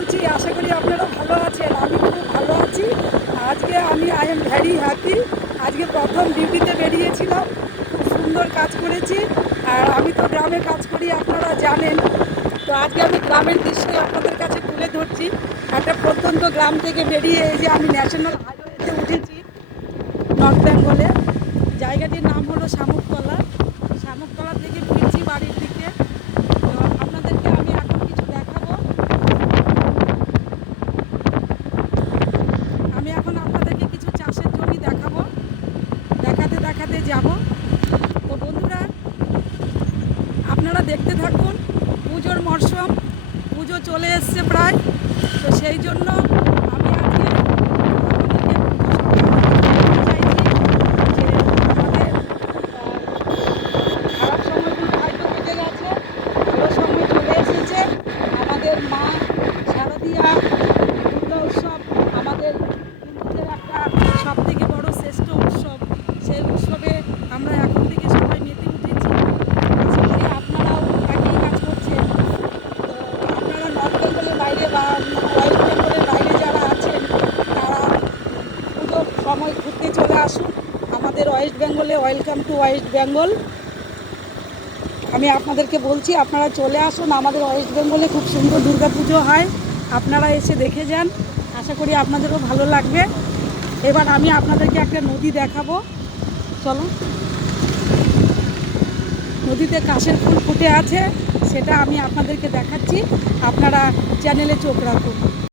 বলছি, আশা করি আপনারা ভালো আছেন। আমি খুব ভালো আছি। আজকে আই এম ভ্যারি হ্যাপি। আজকে প্রথম ডিউটিতে বেরিয়েছিলাম, খুব সুন্দর কাজ করেছি। আর আমি তো গ্রামে কাজ করি, আপনারা জানেন। তো আজকে আমি গ্রামের দৃশ্যই আপনাদের কাছে তুলে ধরছি। একটা প্রত্যন্ত গ্রাম থেকে বেরিয়ে এই যে আমি ন্যাশনাল হাইওয়েতে উঠেছি, নর্থ বেঙ্গলে। জায়গাটির নাম হলো শামুকতলা। শামুকতলা থেকে ফিরছি বাড়ির দিকে। তো আপনাদেরকে আমি এখন কিছু দেখাবো। আমি এখন আপনাদেরকে কিছু চাষের জমি দেখাবো, দেখাতে দেখাতে যাব। তো বন্ধুরা, আপনারা দেখতে থাকুন। পুজোর মরশুম, পুজো চলে এসছে প্রায়। তো সেই জন্য আমি আজকে আপনাদেরকে খারাপ সময়গুলো হয়তো কেটে গেছে, ভালো সময় চলে এসেছে। আমাদের মা শারদীয়া দুর্গা উৎসব আমাদের হিন্দুদের একটা সবথেকে বড় শ্রেষ্ঠ উৎসব। সেই উৎসবে আমরা এখন থেকে সবাই মেতে উঠেছি। আশা করি আপনারাও একই কাজ করছেন। তো আপনারা নর্থ বেঙ্গলের বাইরে বা ওয়েস্ট বেঙ্গলের বাইরে যারা আছেন, তারা পুজোর সময় ঘুরতে চলে আসুন আমাদের ওয়েস্ট বেঙ্গলে। Welcome to West Bengal. আমি আপনাদেরকে বলছি, আপনারা চলে আসুন। আমাদের ওয়েস্ট বেঙ্গলে খুব সুন্দর দুর্গা পুজো হয়, আপনারা এসে দেখে যান। আশা করি আপনাদেরও ভালো লাগবে। এবার আমি আপনাদেরকে একটা নদী দেখাবো, চলো। নদীতে কাশের ফুল ফুটে আছে, সেটা আমি আপনাদেরকে দেখাচ্ছি। আপনারা চ্যানেলে চোখ রাখুন।